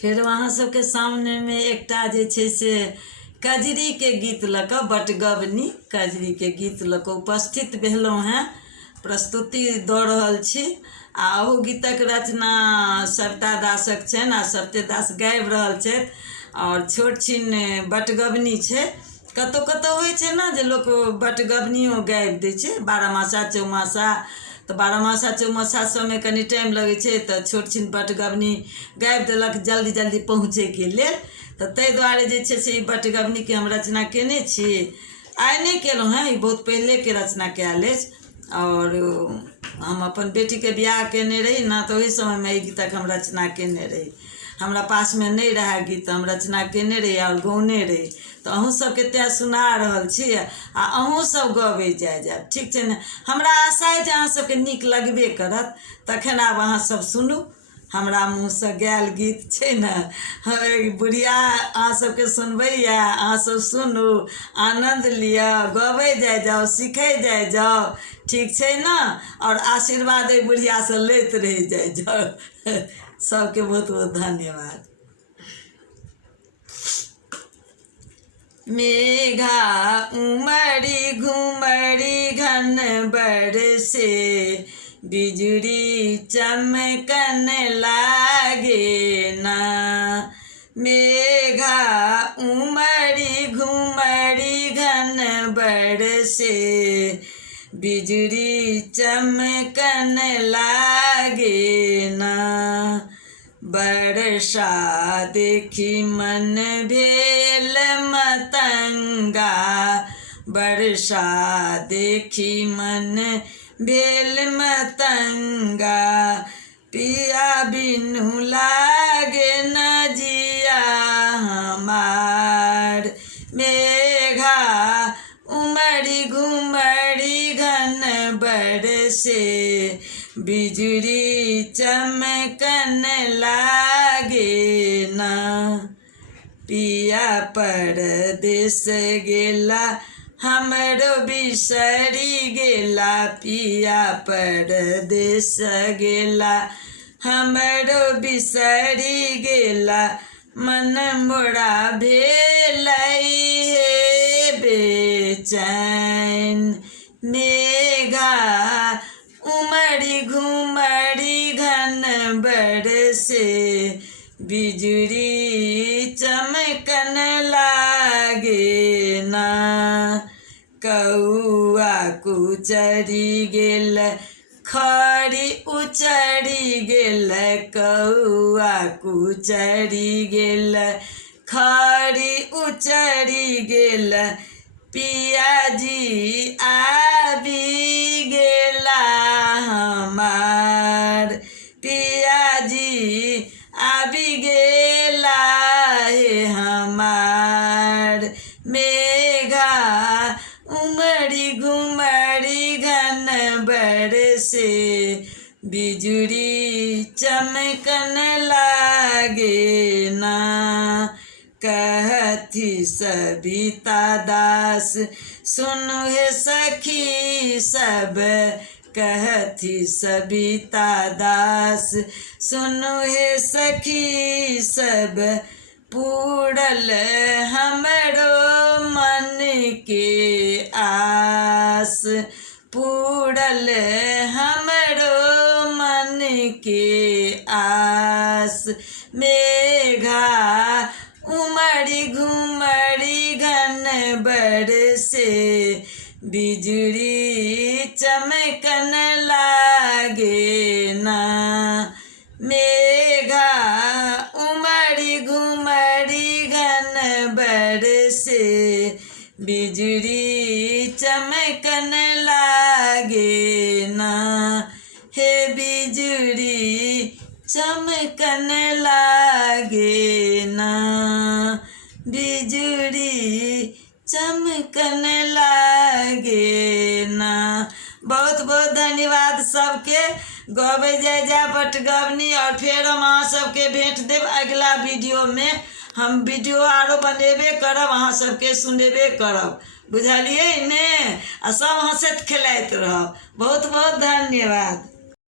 फिर वहाँ सबके सामने में एकटा जे छै से कजरी के गीत लऽ कऽ बटगबनी कजरी के गीत लऽ कऽ उपस्थित भेलहुँ हैं, प्रस्तुति दऽ रहल छी। आ ओहो गीतक रचना सविता दासक छनि आ सत्य दास गाबि रहल छथि। और छोट छिन बटगबनी छै। कतौ कतौ होइ छै ने जे लोक बटगबनियो गाबि दै छै, बारहमासा चौमासा। तऽ बारहमासा चौमासा सबमे कनि टाइम लगै छै, तऽ छोट छिन बटगबनी गाबि देलक जल्दी जल्दी पहुँचैके लेल। तऽ ताहि दुआरे जे छै से ई बटगबनीके हम रचना केने छी। आइ नहि केलहुँ हैं, ई बहुत पहिलेके रचना कयल अछि। और हम अपन बेटीके बियाह केने रही ने, तऽ ओहि समयमे ई गीतक हम रचना केने रही। हमरा पासमे नहि रहै गीत, हम रचना केने रही और गौने रही। तऽ अहूँ सबके तेँ सुना रहल छी आ अहूँ सब गबै जायब, ठीक छै ने। हमरा आशा है जे अहाँ सबके नीक लगबे करत। तखन आब अहाँ सब सुनू हमरा मुँहसँ गायल गीत छै ने। बुढ़िया अहाँ सबके सुनबैया, अहाँ सब सुनू, आनन्द लिअ, गबै जाओ, सीखै जाओ, ठीक छै ने। और आशीर्वाद एहि बुढ़ियासँ लैत रहि जाओ। सबके बहुत बहुत धन्यवाद। मेघा उमड़ी घुमड़ी घन बरसे, बिजुरी चमकन लागे ना। मेघा उमड़ी घुमड़ी घन बरसे, बिजुरी चमकन लागे ना। बरसा देखी मन भेल मतंगा, बरसा देखी मन भेल मतंगा। पिया बिनु लागे न जिया हमार, मेघा उमड़ी घुमड़ी घन बरसे, बिजुरी चमकन लागे ना। पिया परदेस गेला हमरो बिसरी गेला, पिया परदेस गेला हमरो बिसरी गेला। मन मोरा भेलै हे बेचैन, मेघा उमड़ी घुमड़ी घन बरसे, बिजुरी चमकन लागे ना। कौआ कुचरी गेल खरी उचरी गेल, कौआ कुचरी गेल खरी उचरी गेल। पियाजी आबि गेला हमार, पियाजी आबि गेला हे हमार। मेघा उमड़ी घुमड़ी घन बरसे, बिजुरी चमकन लागे ना। कहती सविता दास सुनु हे सखी सब, कहती सविता दास सुनु हे सखी सब। पूरल हमरो मन के आस, पूरल हमरो मन के आस। मेघा उमड़ी घुमड़ी घन बरसे, बिजुरी चमकन लागे ना। मेघा उमड़ी घुमड़ी घन बरसे, बिजुरी चमकन लागे ना। हे बिजुरी चमकन लागे ना, बिजुरी चमकन लागे ना। बहुत बहुत धन्यवाद सबके। गबै जा बटगबनी। और फिर हम अहाँ सबके भेंट देव अगला वीडियो में। हम वीडियो आरो बनेबे करब, अहाँ सबके सुनेबे करब, बुझलिए ने। आ सब हंसैत खेलाइत रहब। बहुत बहुत धन्यवाद।